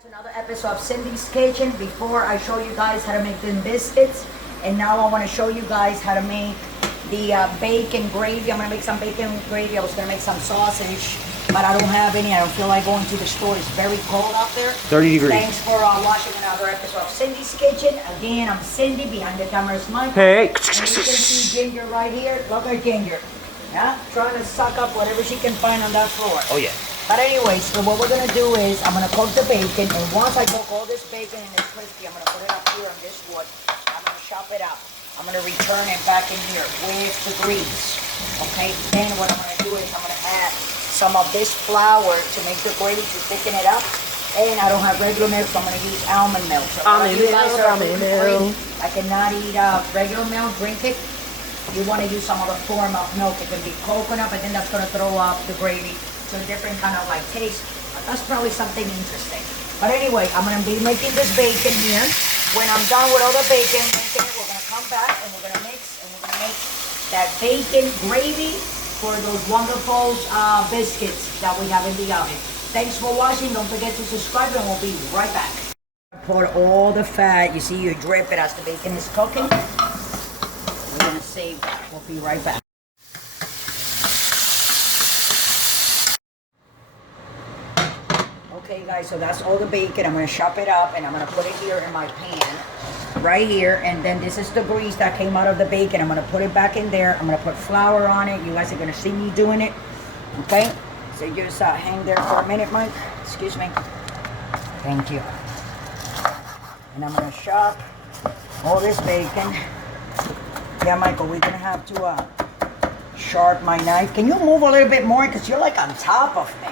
To another episode of Cindy's Kitchen. Before I show you guys how to make them biscuits, and now I want to show you guys how to make the bacon gravy. I'm going to make some bacon gravy. I was going to make some sausage, but I don't have any. I don't feel like going to the store. It's very cold out there. 30 degrees. Thanks for watching another episode of Cindy's Kitchen. Again, I'm Cindy. Behind the camera is Mike. Hey. And you can see Ginger right here. Look at Ginger. Yeah, trying to suck up whatever she can find on that floor. Oh yeah. But anyways, so what we're going to do is I'm going to cook the bacon, and once I cook all this bacon and it's crispy, I'm going to put it up here on this wood. I'm going to chop it up. I'm going to return it back in here with the grease. Okay, then what I'm going to do is I'm going to add some of this flour to make the gravy to thicken it up. And I don't have regular milk, so I'm going to use almond milk. So Almond milk. I cannot eat regular milk, drink it. You want to use some other form of milk. It can be coconut, but then that's going to throw off the gravy. So a different kind of like taste. But that's probably something interesting. But anyway, I'm going to be making this bacon here. When I'm done with all the bacon, we're going to come back and we're going to mix and we're going to make that bacon gravy for those wonderful biscuits that we have in the oven. Thanks for watching. Don't forget to subscribe and we'll be right back. Pour all the fat. You see, you drip it as the bacon is cooking. We're going to save that. We'll be right back. Okay guys, so that's all the bacon. I'm going to chop it up and I'm going to put it here in my pan. Right here. And then this is the grease that came out of the bacon. I'm going to put it back in there. I'm going to put flour on it. You guys are going to see me doing it. Okay? So just hang there for a minute, Mike. Excuse me. Thank you. And I'm going to chop all this bacon. Yeah, Michael, we're going to have to sharpen my knife. Can you move a little bit more? Because you're like on top of me.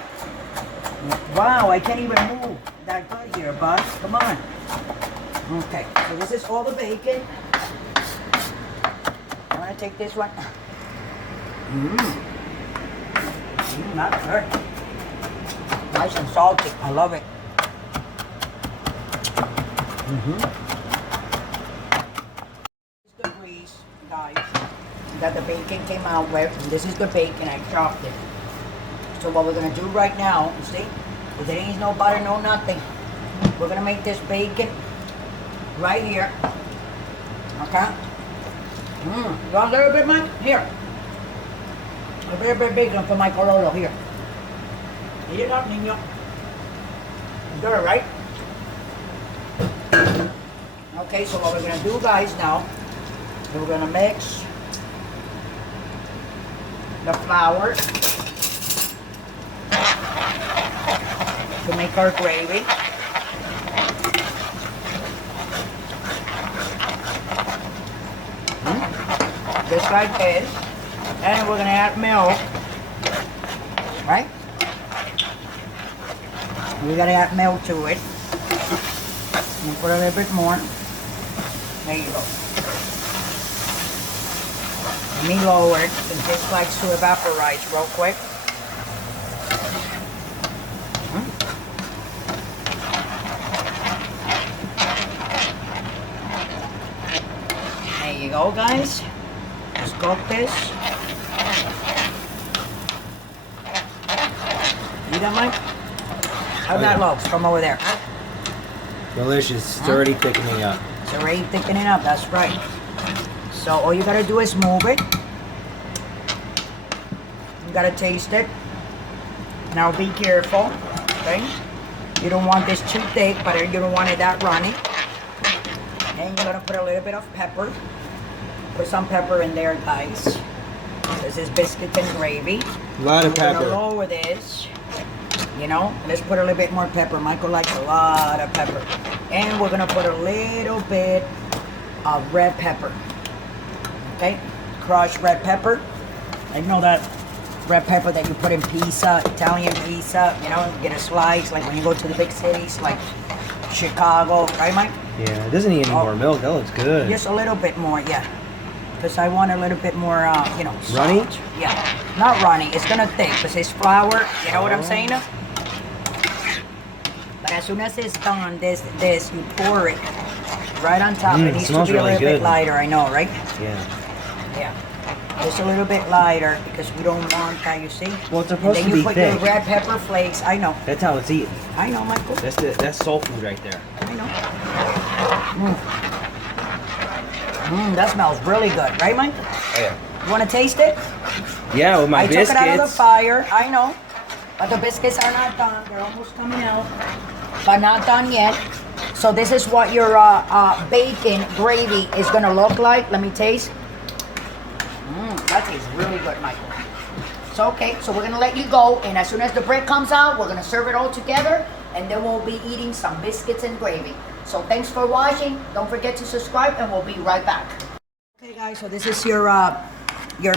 Wow, I can't even move that good here, bud. Come on. Okay, so this is all the bacon. I'm going to take this one. Not good. Nice and salty. I love it. This is the grease, guys, that the bacon came out with. And this is the bacon. I chopped it. So what we're going to do right now, you see, there ain't no butter, no nothing. We're going to make this bacon right here. Okay? You want a little bit, Mike? Here. A little bit bacon for my Cololo. Here. Eat it up, niño. You got it, right? Okay, so what we're going to do, guys, now, is we're going to mix the flour to make our gravy. Just like this. And we're going to add milk. Right? We're going to add milk to it. And put a little bit more. There you go. Let me lower it. It just likes to evaporize real quick. There you go, guys. Let's cook this. You got Mike? How's that looks from over there? Delicious. It's already thickening up. It's already thickening up, that's right. So all you gotta do is move it. You gotta taste it. Now be careful, okay? You don't want this too thick, but you don't want it that runny. And you're gonna put a little bit of pepper. Put some pepper in there, guys. This is biscuit and gravy. A lot of pepper. We're gonna lower this. You know, let's put a little bit more pepper. Michael likes a lot of pepper. And we're gonna put a little bit of red pepper. Okay, crushed red pepper. I know that red pepper that you put in pizza, Italian pizza, you know, get a slice, like when you go to the big cities, like Chicago, right, Mike? Yeah, it doesn't need any more milk. That looks good. Just a little bit more, yeah. Because I want a little bit more, you know, salt. Runny? Yeah, not runny. It's gonna thick because it's flour. You know what I'm saying? But as soon as it's done, this you pour it right on top. It needs to be a little bit lighter. I know, right? Yeah. Yeah. Just a little bit lighter because we don't want that, you see? Well, it's And supposed then to you be put thick. your red pepper flakes. I know. That's how it's eaten. I know, Michael. That's soul food right there. I know. That smells really good, right, Mike? Oh, yeah. You want to taste it? Yeah, with my I biscuits. took it out of the fire. I know. But the biscuits are not done. They're almost coming out. But not done yet. So this is what your bacon gravy is going to look like. Let me taste. That tastes really good, Michael. So, okay. So we're going to let you go. And as soon as the bread comes out, we're going to serve it all together. And then we'll be eating some biscuits and gravy. So thanks for watching. Don't forget to subscribe and we'll be right back. Okay, guys. So this is your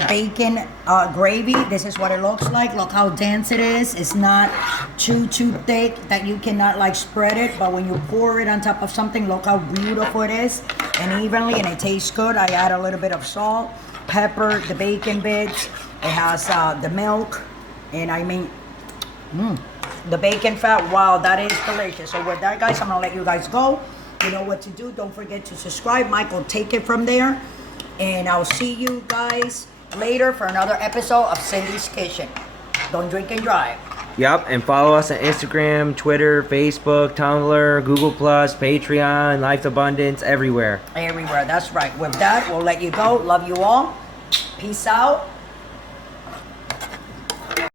bacon gravy. This is what it looks like. Look how dense it is. It's not too thick that you cannot like spread it, but when you pour it on top of something, look how beautiful it is and evenly, and it tastes good. I add a little bit of salt, pepper, the bacon bits. It has the milk, and I mean the bacon fat. Wow, that is delicious. So with that, guys, I'm gonna let you guys go. You know what to do. Don't forget to subscribe. Michael, take it from there, and I'll see you guys later for another episode of Cindy's Kitchen. Don't drink and drive. Yep, and follow us on Instagram, Twitter, Facebook, Tumblr, Google+, Patreon, Life Abundance, everywhere. Everywhere, that's right. With that, we'll let you go. Love you all. Peace out.